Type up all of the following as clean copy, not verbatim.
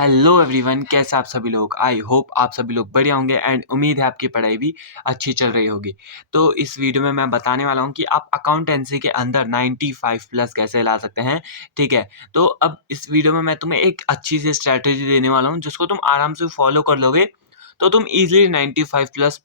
Hello everyone, कैसे आप सभी लोग। आई होप आप सभी लोग बढ़िया होंगे एंड उम्मीद है आपकी पढ़ाई भी अच्छी चल रही होगी। तो इस वीडियो में मैं बताने वाला हूँ कि आप अकाउंटेंसी के अंदर 95 प्लस कैसे ला सकते हैं। ठीक है, तो अब इस वीडियो में मैं तुम्हें एक अच्छी सी स्ट्रैटेजी देने वाला हूँ जिसको तुम आराम से फॉलो कर लोगे तो तुम इजीली 95 प्लस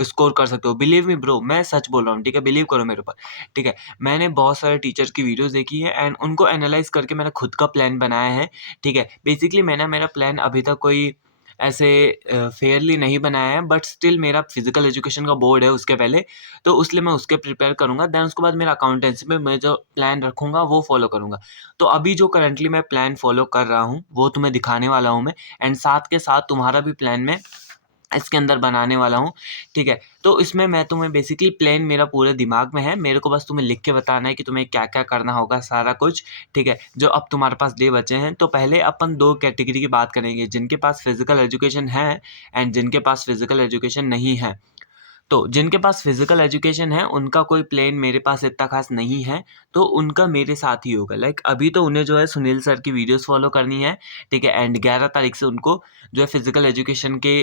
स्कोर कर सकते हो। बिलीव मी ब्रो, मैं सच बोल रहा हूँ। ठीक है, बिलीव करो मेरे ऊपर। ठीक है, मैंने बहुत सारे टीचर्स की वीडियोस देखी है एंड उनको एनालाइज करके मैंने खुद का प्लान बनाया है। ठीक है, बेसिकली मैंने मेरा प्लान अभी तक कोई ऐसे फेयरली नहीं बनाया है, बट स्टिल मेरा फिजिकल एजुकेशन का बोर्ड है उसके पहले, तो उसलिए मैं उसके प्रिपेयर करूँगा। देन उसके बाद मेरा अकाउंटेंसी में मैं जो प्लान रखूँगा वो फॉलो करूँगा। तो अभी जो करंटली मैं प्लान फॉलो कर रहा हूँ वो तुम्हें दिखाने वाला हूँ मैं, एंड साथ के साथ तुम्हारा भी प्लान मैं इसके अंदर बनाने वाला हूँ। ठीक है, तो इसमें मैं तुम्हें बेसिकली प्लान मेरा पूरे दिमाग में है, मेरे को बस तुम्हें लिख के बताना है कि तुम्हें क्या-क्या करना होगा सारा कुछ। ठीक है, जो अब तुम्हारे पास डे बचे हैं, तो पहले अपन 2 कैटेगरी की बात करेंगे, जिनके पास फिज़िकल एजुकेशन है एंड जिनके पास फिज़िकल एजुकेशन नहीं है। तो जिनके पास फिजिकल एजुकेशन है उनका कोई प्लान मेरे पास इतना खास नहीं है, तो उनका मेरे साथ ही होगा। लाइक अभी तो उन्हें जो है सुनील सर की वीडियोस फॉलो करनी है। ठीक है, एंड 11 तारीख से उनको जो है फिजिकल एजुकेशन के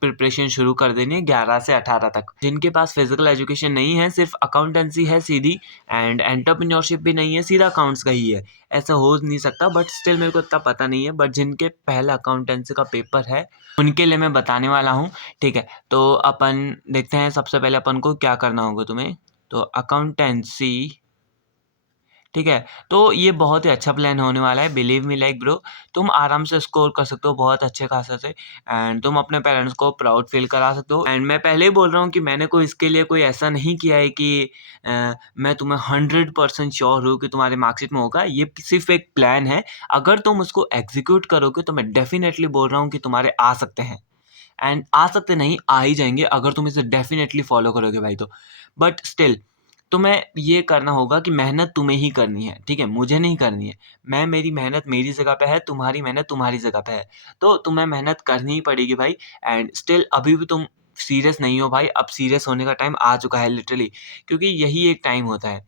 प्रिपरेशन शुरू कर देनी है, 11 से 18 तक। जिनके पास फिजिकल एजुकेशन नहीं है, सिर्फ अकाउंटेंसी है सीधी, एंड एंटरप्रेन्योरशिप भी नहीं है, सीधा अकाउंट्स का ही है। ऐसा हो नहीं सकता, बट स्टिल मेरे को इतना पता नहीं है। बट जिनके पहला अकाउंटेंसी का पेपर है उनके लिए मैं बताने वाला हूँ। ठीक है, तो अपन देखते हैं सबसे पहले अपन को क्या करना होगा तुम्हें। तो अकाउंटेंसी, ठीक है, तो ये बहुत ही अच्छा प्लान होने वाला है। बिलीव मी लाइक ब्रो, तुम आराम से स्कोर कर सकते हो बहुत अच्छे खासे से, एंड तुम अपने पेरेंट्स को प्राउड फील करा सकते हो। एंड मैं पहले ही बोल रहा हूँ कि मैंने कोई इसके लिए कोई ऐसा नहीं किया है कि मैं तुम्हें 100% श्योर हूँ कि तुम्हारे मार्कशीट में होगा। ये सिर्फ एक प्लान है, अगर तुम उसको एग्जीक्यूट करोगे तो मैं डेफिनेटली बोल रहा हूँ कि तुम्हारे आ सकते हैं। एंड आ सकते नहीं, आ ही जाएँगे अगर तुम इसे डेफ़िनेटली फ़ॉलो करोगे भाई तो। बट स्टिल तुम्हें ये करना होगा कि मेहनत तुम्हें ही करनी है, ठीक है? मुझे नहीं करनी है। मेरी मेहनत मेरी जगह पे है, तुम्हारी मेहनत तुम्हारी जगह पे है। तो तुम्हें मेहनत करनी ही पड़ेगी भाई, एंड स्टिल अभी भी तुम सीरियस नहीं हो भाई, अब सीरियस होने का टाइम आ चुका है लिटरली, क्योंकि यही एक टाइम होता है,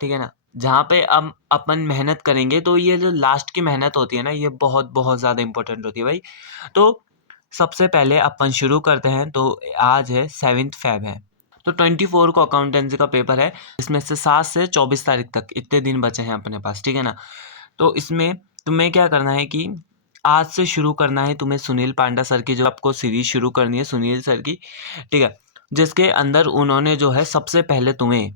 ठीक है ना? जहाँ पे अब अपन मेहनत करेंगे तो ये जो लास्ट की मेहनत होती है ना, ये बहुत-बहुत ज़्यादा इम्पोर्टेंट होती है भाई। तो सबसे पहले अपन शुरू करते हैं। तो आज है 7th फ़ेब है, तो 24 को अकाउंटेंसी का पेपर है। इसमें से 7 से 24 तारीख तक इतने दिन बचे हैं अपने पास, ठीक है ना? तो इसमें तुम्हें क्या करना है कि आज से शुरू करना है तुम्हें सुनील पांडा सर की जो आपको सीरीज़ शुरू करनी है, सुनील सर की, ठीक है? जिसके अंदर उन्होंने जो है सबसे पहले तुम्हें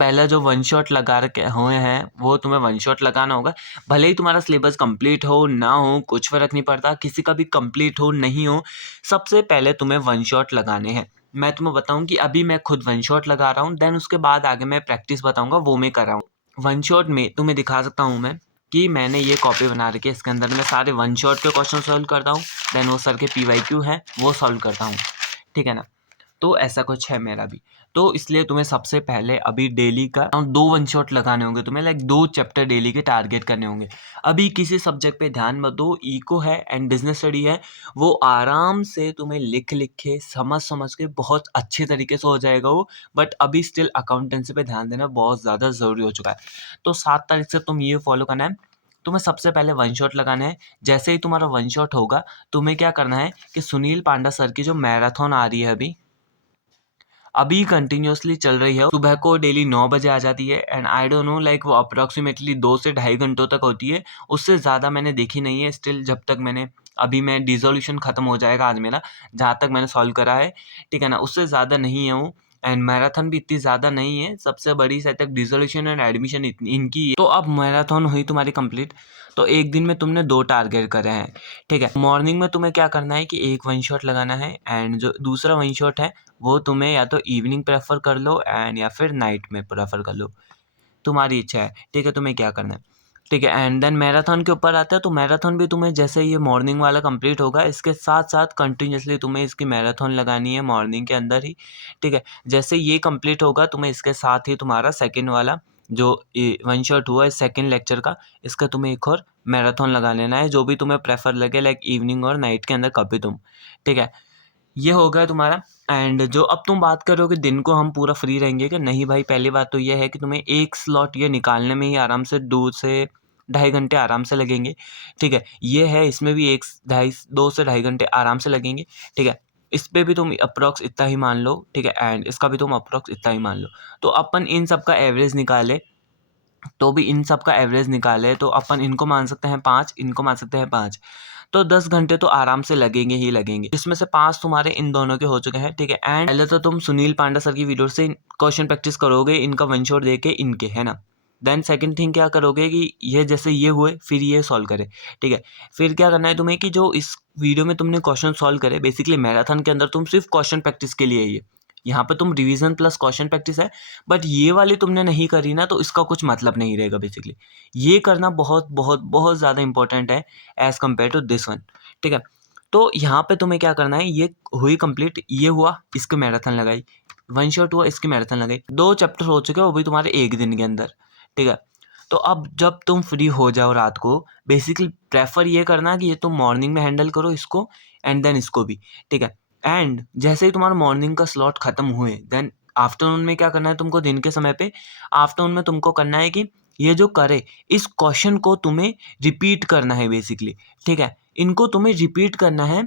पहला जो वन शॉट लगा रखे हुए हैं, वो तुम्हें वन शॉट लगाना होगा। भले ही तुम्हारा सिलेबस कंप्लीट हो, ना हो, कुछ फ़र्क नहीं पड़ता, किसी का भी कंप्लीट हो, नहीं हो, सबसे पहले तुम्हें वन शॉट लगाने हैं। मैं तुम्हें बताऊँ कि अभी मैं खुद वन शॉट लगा रहा हूँ, देन उसके बाद आगे मैं प्रैक्टिस बताऊँगा, वो मैं कर रहा हूँ। वन शॉट में तुम्हें दिखा सकता हूँ मैं कि मैंने ये कॉपी बना रखी है, इसके अंदर मैं सारे वन शॉट के क्वेश्चन सॉल्व करता हूँ, देन वो सर के पीवाईक्यू हैं, वो सॉल्व करता हूँ। ठीक है ना? तो ऐसा कुछ है मेरा भी। तो इसलिए तुम्हें सबसे पहले अभी डेली का 2 वन शॉट लगाने होंगे तुम्हें, लाइक 2 चैप्टर डेली के टारगेट करने होंगे। अभी किसी सब्जेक्ट पे ध्यान मत दो, इको है एंड बिज़नेस स्टडी है, वो आराम से तुम्हें लिख-लिख के, समझ-समझ के बहुत अच्छे तरीके से हो जाएगा वो, बट अभी स्टिल अकाउंटेंसी पे ध्यान देना बहुत ज़्यादा ज़रूरी हो चुका है। तो 7 तारीख से तुम ये फॉलो करना है, तुम्हें सबसे पहले वन शॉट लगाना है। जैसे ही तुम्हारा वन शॉट होगा, तुम्हें क्या करना है कि सुनील पांडा सर की जो मैराथन आ रही है अभी कंटिन्यूअसली चल रही है, सुबह को डेली 9 बजे आ जाती है, and I don't know like वो अप्रॉक्सिमेटली 2 से ढाई घंटों तक होती है। उससे ज़्यादा मैंने देखी नहीं है स्टिल, जब तक मैंने अभी मैं डिसोल्यूशन ख़त्म हो जाएगा आज मेरा, जहाँ तक मैंने सॉल्व करा है, ठीक है ना? उससे ज़्यादा नहीं है वो, एंड मैराथन भी इतनी ज़्यादा नहीं है, सबसे बड़ी शायद तक डिसोल्यूशन एंड एडमिशन इतनी इनकी है। तो अब मैराथन हुई तुम्हारी कंप्लीट, तो एक दिन में तुमने 2 टारगेट करे हैं, ठीक है? मॉर्निंग में तुम्हें क्या करना है कि एक वन शॉट लगाना है, एंड जो दूसरा वन शॉट है वो तुम्हें या तो इवनिंग प्रेफ़र कर लो एंड या फिर नाइट में प्रेफ़र कर लो, तुम्हारी इच्छा है, ठीक है? तुम्हें क्या करना है, ठीक है? एंड देन मैराथन के ऊपर आता है, तो मैराथन भी तुम्हें जैसे ये मॉर्निंग वाला कंप्लीट होगा, इसके साथ-साथ कंटिन्यूअसली तुम्हें इसकी मैराथन लगानी है मॉर्निंग के अंदर ही, ठीक है? जैसे ये कंप्लीट होगा, तुम्हें इसके साथ ही तुम्हारा सेकंड वाला जो वन शॉट हुआ है सेकंड लेक्चर का, इसका तुम्हें एक और मैराथन लगा लेना है, जो भी तुम्हें प्रेफ़र लगे, लाइक इवनिंग और नाइट के अंदर कभी तुम, ठीक है? ये हो गया तुम्हारा। एंड जो अब तुम बात कर रहे हो कि दिन को हम पूरा फ्री रहेंगे कि नहीं भाई, पहली बात तो ये है कि तुम्हें एक स्लॉट ये निकालने में ही आराम से 2 से 2.5 घंटे आराम से लगेंगे, ठीक है। ये है, इसमें भी 2 से 2.5 घंटे आराम से लगेंगे, ठीक है। इस पे भी तुम अप्रॉक्स इतना ही मान लो, ठीक है, एंड इसका भी तुम अप्रॉक्स इतना ही मान लो। तो अपन इन सब का एवरेज निकाले, तो अपन इनको मान सकते हैं 5, इनको मान सकते हैं 5, तो 10 घंटे तो आराम से लगेंगे ही लगेंगे। इसमें से 5 तुम्हारे इन दोनों के हो चुके हैं, ठीक है। एंड पहले तो तुम सुनील पांडा सर की वीडियो से क्वेश्चन प्रैक्टिस करोगे, इनका वन शॉट देके इनके, है ना। देन सेकंड थिंग क्या करोगे कि ये जैसे ये हुए फिर ये सॉल्व करे, ठीक है। फिर क्या करना है तुम्हें कि जो इस वीडियो में तुमने क्वेश्चन सॉल्व करे, बेसिकली मैराथन के अंदर तुम सिर्फ क्वेश्चन प्रैक्टिस के लिए ही, यहाँ पे तुम रिवीजन प्लस क्वेश्चन प्रैक्टिस है, बट ये वाली तुमने नहीं करी ना तो इसका कुछ मतलब नहीं रहेगा। बेसिकली ये करना बहुत बहुत बहुत ज़्यादा इंपॉर्टेंट है as compared to this one, ठीक है। तो यहाँ पे तुम्हें क्या करना है, ये हुई कंप्लीट, ये हुआ, इसके मैराथन लगाई, वन शॉट हुआ, इसकी मैराथन लगाई, 2 चैप्टर हो चुके हैं वो भी तुम्हारे एक दिन के अंदर, ठीक है। तो अब जब तुम फ्री हो जाओ रात को, बेसिकली प्रेफर ये करना कि ये तुम मॉर्निंग में हैंडल करो इसको एंड देन इसको भी, ठीक है। एंड जैसे ही तुम्हारा मॉर्निंग का स्लॉट खत्म हुए, देन आफ्टरनून में क्या करना है तुमको, दिन के समय पे आफ्टरनून में तुमको करना है कि ये जो करे इस क्वेश्चन को तुम्हें रिपीट करना है बेसिकली, ठीक है। इनको तुम्हें रिपीट करना है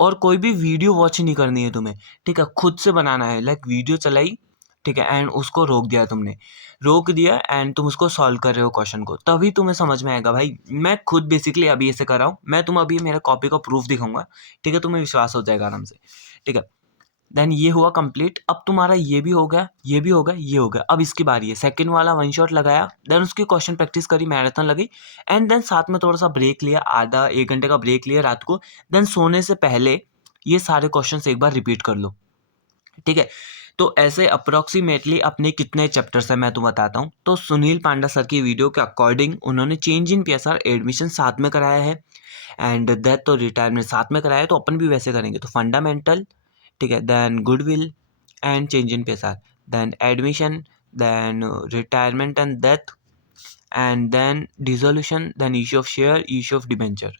और कोई भी वीडियो वॉच नहीं करनी है तुम्हें, ठीक है। खुद से बनाना है, लाइक वीडियो चलाई, ठीक है, एंड उसको रोक दिया तुमने, रोक दिया एंड तुम उसको सॉल्व कर रहे हो क्वेश्चन को, तभी तुम्हें समझ में आएगा। भाई मैं खुद बेसिकली अभी ऐसे कर रहा हूँ, मैं तुम अभी मेरा कॉपी का प्रूफ दिखाऊंगा, ठीक है, तुम्हें विश्वास हो जाएगा आराम से, ठीक है। देन ये हुआ कंप्लीट। अब तुम्हारा ये भी हो गया, ये भी हो गया, ये हो गया। अब इसकी बारी है, सेकंड वाला वन शॉट लगाया, देन उसकी क्वेश्चन प्रैक्टिस करी, मैराथन लगी, एंड देन साथ में थोड़ा सा ब्रेक लिया, आधा 1 घंटे का ब्रेक लिया रात को। देन सोने से पहले ये सारे क्वेश्चन एक बार रिपीट कर लो, ठीक है। तो ऐसे अप्रोक्सीमेटली अपने कितने चैप्टर्स हैं मैं तुम्हें बताता हूँ। तो सुनील पांडा सर की वीडियो के अकॉर्डिंग उन्होंने चेंज इन पीएसआर एडमिशन साथ में कराया है, एंड डेथ तो रिटायरमेंट साथ में कराया है, तो अपन भी वैसे करेंगे। तो फंडामेंटल, ठीक है, then goodwill and change in PSR, then admission, then retirement and death, and then dissolution, then issue of share, issue of debenture.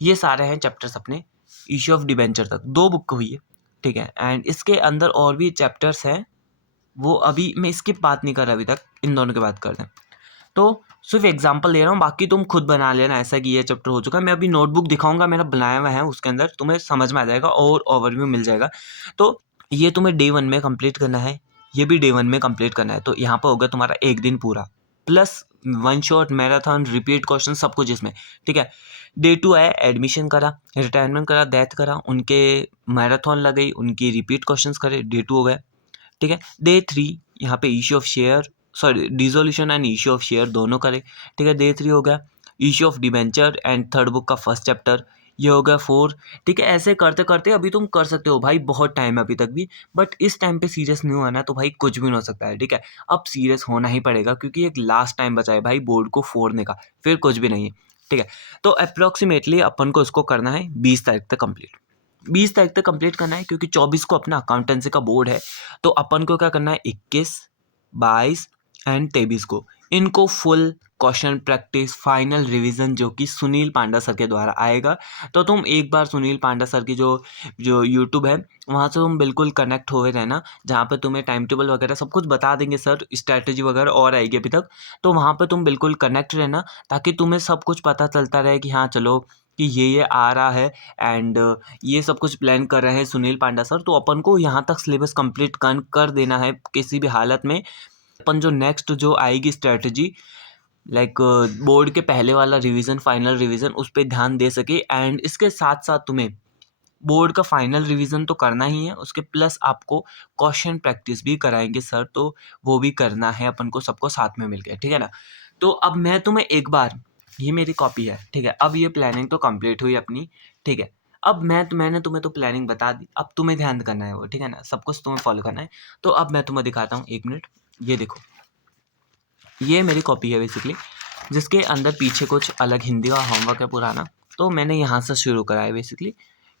ये सारे हैं चैप्टर्स अपने इश्यू ऑफ डिबेंचर तक, 2 बुक हुई है, ठीक है। एंड इसके अंदर और भी चैप्टर्स हैं, वो अभी मैं इसकी बात नहीं कर रहा अभी तक, इन दोनों की बात करते हैं। तो सिर्फ एग्जांपल दे रहा हूँ, बाकी तुम खुद बना लेना ऐसा कि ये चैप्टर हो चुका है। मैं अभी नोटबुक दिखाऊंगा, मेरा बनाया हुआ है, उसके अंदर तुम्हें समझ में आ जाएगा और ओवरव्यू मिल जाएगा। तो ये तुम्हें डे 1 में कंप्लीट करना है, ये भी डे 1 में कंप्लीट करना है। तो यहाँ पर होगा तुम्हारा एक दिन पूरा, plus one shot, marathon, repeat question, सब कुछ इसमें, ठीक है। डे 2 आया, एडमिशन करा, रिटायरमेंट करा, डेथ करा, उनके मैराथन लगाई, उनकी रिपीट क्वेश्चंस करे, डे 2 हो गया, ठीक है। डे 3 यहाँ पे issue of share, sorry dissolution and issue of share दोनों करे, ठीक है। डे 3 हो गया issue of debenture and third book का फर्स्ट चैप्टर, ये हो गया 4, ठीक है। ऐसे करते करते अभी तुम कर सकते हो भाई, बहुत टाइम है अभी तक भी, बट इस टाइम पे सीरियस नहीं हुआ ना तो भाई कुछ भी नहीं हो सकता है, ठीक है। अब सीरियस होना ही पड़ेगा क्योंकि एक लास्ट टाइम बचा है भाई बोर्ड को फोड़ने का, फिर कुछ भी नहीं है, ठीक है। तो अप्रोक्सीमेटली अपन को इसको करना है 20 तारीख तक कंप्लीट, 20 तारीख तक कंप्लीट करना है, क्योंकि 24 को अपना अकाउंटेंसी का बोर्ड है। तो अपन को क्या करना है, 21, 22 एंड 23 को इनको full question practice, final revision जो कि सुनील पांडा सर के द्वारा आएगा। तो तुम एक बार सुनील पांडा सर की जो जो यूट्यूब है वहाँ से तुम बिल्कुल कनेक्ट हुए रहना, जहाँ पे तुम्हें टाइम टेबल वगैरह सब कुछ बता देंगे सर, स्ट्रैटेजी वगैरह और आएगी अभी तक। तो वहाँ पे तुम बिल्कुल कनेक्ट रहना, ताकि तुम्हें सब कुछ पता चलता रहे कि हाँ चलो कि ये आ रहा है, एंड ये सब कुछ प्लान कर रहे हैं सुनील पांडा सर। तो अपन को यहाँ तक सिलेबस कंप्लीट कर देना है किसी भी हालत में। अपन जो नेक्स्ट जो आएगी स्ट्रेटजी, लाइक बोर्ड के पहले वाला रिवीजन, फाइनल रिवीजन, उस पर ध्यान दे सके। एंड इसके साथ साथ तुम्हें बोर्ड का फाइनल रिवीजन तो करना ही है, उसके प्लस आपको क्वेश्चन प्रैक्टिस भी कराएंगे सर, तो वो भी करना है अपन को सबको साथ में मिलकर, ठीक है ना। तो अब मैं तुम्हें एक बार, ये मेरी कॉपी है, ठीक है। अब ये प्लानिंग तो कंप्लीट हुई अपनी, ठीक है। अब मैंने तुम्हें तो प्लानिंग बता दी, अब तुम्हें ध्यान करना है वो, ठीक है ना, सब कुछ तुम्हें फॉलो करना है। तो अब मैं तुम्हें दिखाता हूँ, 1 मिनट, ये देखो, ये मेरी कॉपी है बेसिकली, जिसके अंदर पीछे कुछ अलग हिंदी का होमवर्क है पुराना, तो मैंने यहाँ से शुरू करा है बेसिकली,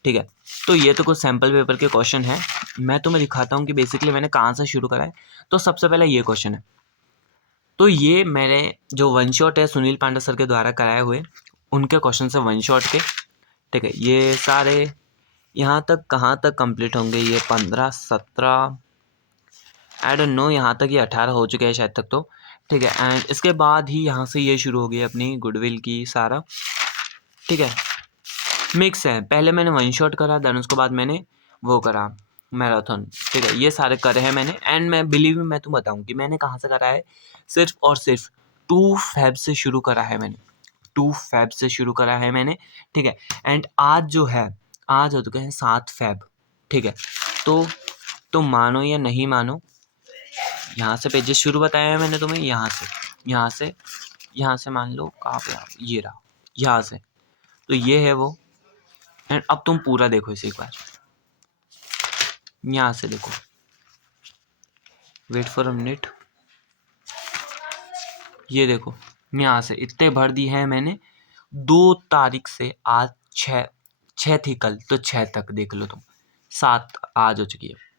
ठीक है। तो ये तो कुछ सैम्पल पेपर के क्वेश्चन है, मैं तुम्हें दिखाता हूँ कि बेसिकली मैंने कहाँ से शुरू करा है। तो सबसे पहले ये क्वेश्चन है, तो ये मेरे जो वन शॉट है सुनील पांडा सर के द्वारा कराए हुए उनके क्वेश्चन है वन शॉट के, ठीक है। ये सारे यहाँ तक कहाँ तक कंप्लीट होंगे, ये 15, 17, आई डोंट नो, यहाँ तक ये 18 हो चुके हैं शायद तक, तो ठीक है। एंड इसके बाद ही यहाँ से ये शुरू हो गई अपनी गुडविल की सारा, ठीक है। मिक्स है, पहले मैंने वन शॉट करा, देन उसके बाद मैंने वो करा मैराथन, ठीक है। ये सारे करे हैं मैंने। एंड मैं बिलीव में मैं तुम्हें बताऊँ कि मैंने कहाँ से करा है, सिर्फ और सिर्फ 2 फेब से शुरू करा है मैंने, 2 फेब से शुरू करा है मैंने, ठीक है। एंड आज जो है, आज हो चुके हैं 7 फेब, ठीक है। तो तुम मानो या नहीं मानो, यहाँ से पेजेस शुरू बताया है मैंने तुम्हें, यहाँ से मान लो कहाँ पे ये रहा, यहाँ से, तो ये है वो। एंड अब तुम पूरा देखो इसे एक बार, यहाँ से देखो, वेट फॉर अ मिनट, ये देखो, यहाँ से इतने भर दी है मैंने 2 तारीख से, आज 6 थी कल, तो 6 तक देख लो तुम, 7 आज हो चुकी है।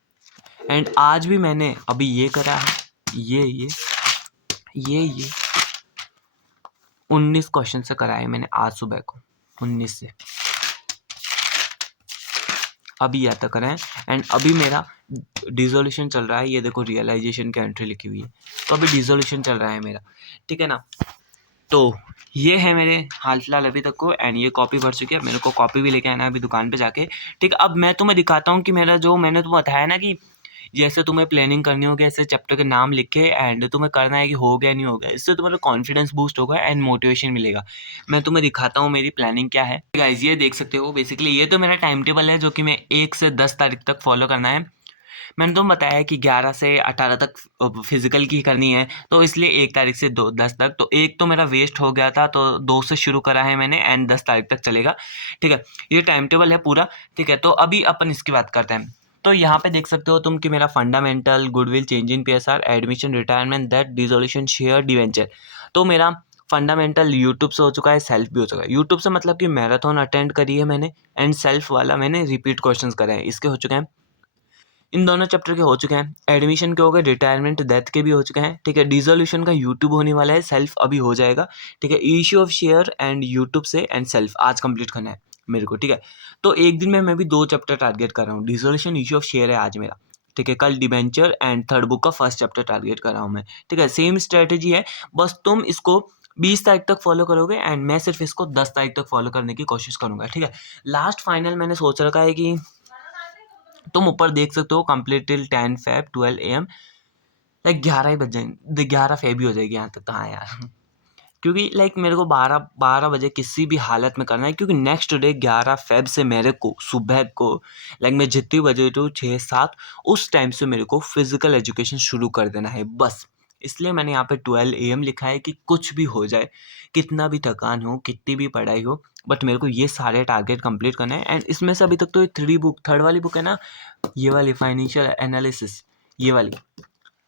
एंड आज भी मैंने अभी ये करा है, ये 19 क्वेश्चन से करा है मैंने आज सुबह को, 19 से अभी यहाँ तक करा है। एंड अभी मेरा डिसोल्यूशन चल रहा है, ये देखो रियलाइजेशन की एंट्री लिखी हुई है, तो अभी डिसोल्यूशन चल रहा है मेरा, ठीक है ना। तो ये है मेरे हाल फिलहाल अभी तक को। एंड ये कॉपी भर चुकी है, मेरे को कॉपी भी लेके आना है अभी दुकान पे जाके, ठीक है। अब मैं तुम्हें दिखाता हूँ कि मेरा जो मैंने तुम्हें बताया ना कि जैसे तुम्हें प्लानिंग करनी होगी, ऐसे चैप्टर के नाम लिख के एंड तुम्हें करना है कि हो गया नहीं हो गया, इससे तुम्हारा कॉन्फिडेंस बूस्ट होगा एंड मोटिवेशन मिलेगा। मैं तुम्हें दिखाता हूँ मेरी प्लानिंग क्या है। गाइस ये देख सकते हो, बेसिकली ये तो मेरा टाइम टेबल है जो कि मैं 1 से 10 तारीख तक फॉलो करना है। मैंने तुम्हें बताया है कि 11 से 18 तक फिजिकल की करनी है, तो इसलिए 1 तारीख से 10 तक, तो एक तो मेरा वेस्ट हो गया था, तो 2 से शुरू करा है मैंने एंड 10 तारीख तक चलेगा, ठीक है। ये टाइम टेबल है पूरा, ठीक है। तो अभी अपन इसकी बात करते हैं। तो यहाँ पे देख सकते हो तुम कि मेरा fundamental, goodwill, change in PSR, admission, retirement, that, dissolution, share, debenture, तो मेरा फंडामेंटल यूट्यूब से हो चुका है, सेल्फ भी हो चुका है। यूट्यूब से मतलब कि मैराथन अटेंड करी है मैंने, एंड सेल्फ वाला मैंने रिपीट क्वेश्चंस करे हैं, इसके हो चुके हैं, इन दोनों चैप्टर के हो चुके हैं। एडमिशन के हो गए, रिटायरमेंट, डेथ के भी हो चुके हैं, ठीक है। डिसोल्यूशन का यूट्यूब होने वाला है, सेल्फ अभी हो जाएगा, ठीक है। Issue of share and YouTube से एंड सेल्फ आज कंप्लीट करना है मेरे को, ठीक है। तो एक दिन में मैं भी 2 चैप्टर टारगेट कर रहा हूँ, डिसोल्यूशन, इश्यू ऑफ शेयर है आज मेरा, ठीक है। कल डिबेंचर एंड थर्ड बुक का फर्स्ट चैप्टर टारगेट कर रहा हूँ मैं, ठीक है। सेम स्ट्रेटेजी है, बस तुम इसको 20 तारीख तक फॉलो करोगे एंड मैं सिर्फ इसको 10 तारीख तक फॉलो करने की कोशिश करूंगा, ठीक है। लास्ट फाइनल मैंने सोच रखा है कि तुम ऊपर देख सकते हो, complete till 10 Feb 12 AM, like 11 ही बज जाएंगे, 11 Feb ही हो जाएगी यहाँ तक, हाँ यार क्योंकि लाइक मेरे को 12 बजे किसी भी हालत में करना है, क्योंकि नेक्स्ट डे 11 Feb से मेरे को सुबह को, लाइक मैं जितनी बजे उठूँ 6-7, उस टाइम से मेरे को फिजिकल एजुकेशन शुरू कर देना है बस। इसलिए मैंने यहाँ पे 12 AM लिखा है कि कुछ भी हो जाए, कितना भी थकान हो, कितनी भी पढ़ाई हो, बट मेरे को ये सारे टारगेट कंप्लीट करना है। एंड इसमें से अभी तक तो ये थर्ड वाली बुक है ना, ये वाली फाइनेंशियल एनालिसिस, ये वाली,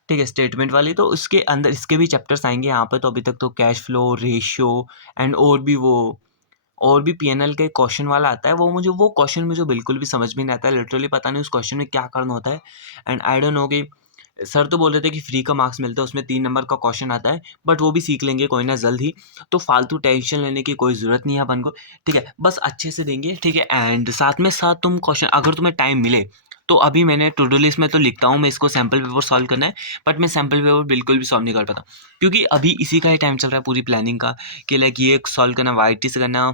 ठीक है, स्टेटमेंट वाली, तो उसके अंदर इसके भी चैप्टर्स आएंगे यहाँ पे। तो अभी तक तो कैश फ्लो, रेशियो एंड और भी PNL के क्वेश्चन वाला आता है, वो क्वेश्चन मुझे बिल्कुल भी समझ में नहीं आता है, लिटरली पता नहीं उस क्वेश्चन में क्या करना होता है। एंड आई डोंट नो कि सर तो बोल रहे थे कि फ्री का मार्क्स मिलता है, उसमें 3 नंबर का क्वेश्चन आता है, बट वो भी सीख लेंगे कोई ना जल्द ही, तो फालतू टेंशन लेने की कोई ज़रूरत नहीं है अपन को, ठीक है। बस अच्छे से देंगे, ठीक है। एंड साथ में साथ तुम क्वेश्चन, अगर तुम्हें टाइम मिले तो अभी मैंने टू डू लिस्ट में तो लिखता हूँ मैं इसको सैम्पल पेपर सॉल्व करना है, बट मैं सैम्पल पेपर बिल्कुल भी सॉल्व नहीं कर पाता, क्योंकि अभी इसी का ही टाइम चल रहा है पूरी प्लानिंग का, कि लाइक ये सॉल्व करना, YT से करना,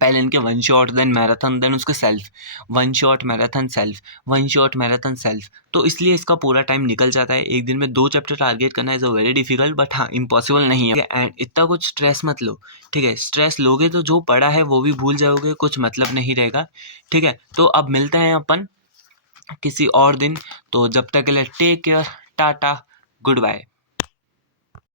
पहले इनके 1 शॉट, देन मैराथन, देन उसके self, 1 shot marathon self, 1 shot marathon self, तो इसलिए इसका पूरा टाइम निकल जाता है। एक दिन में 2 चैप्टर टारगेट करना is a very difficult, but हाँ इम्पॉसिबल नहीं है। एंड इतना कुछ स्ट्रेस मत लो, ठीक है। स्ट्रेस लोगे तो जो पढ़ा है वो भी भूल जाओगे, कुछ मतलब नहीं रहेगा, ठीक है। तो अब मिलते हैं अपन किसी और दिन, तो जब तक के लिए take care, tata, good bye.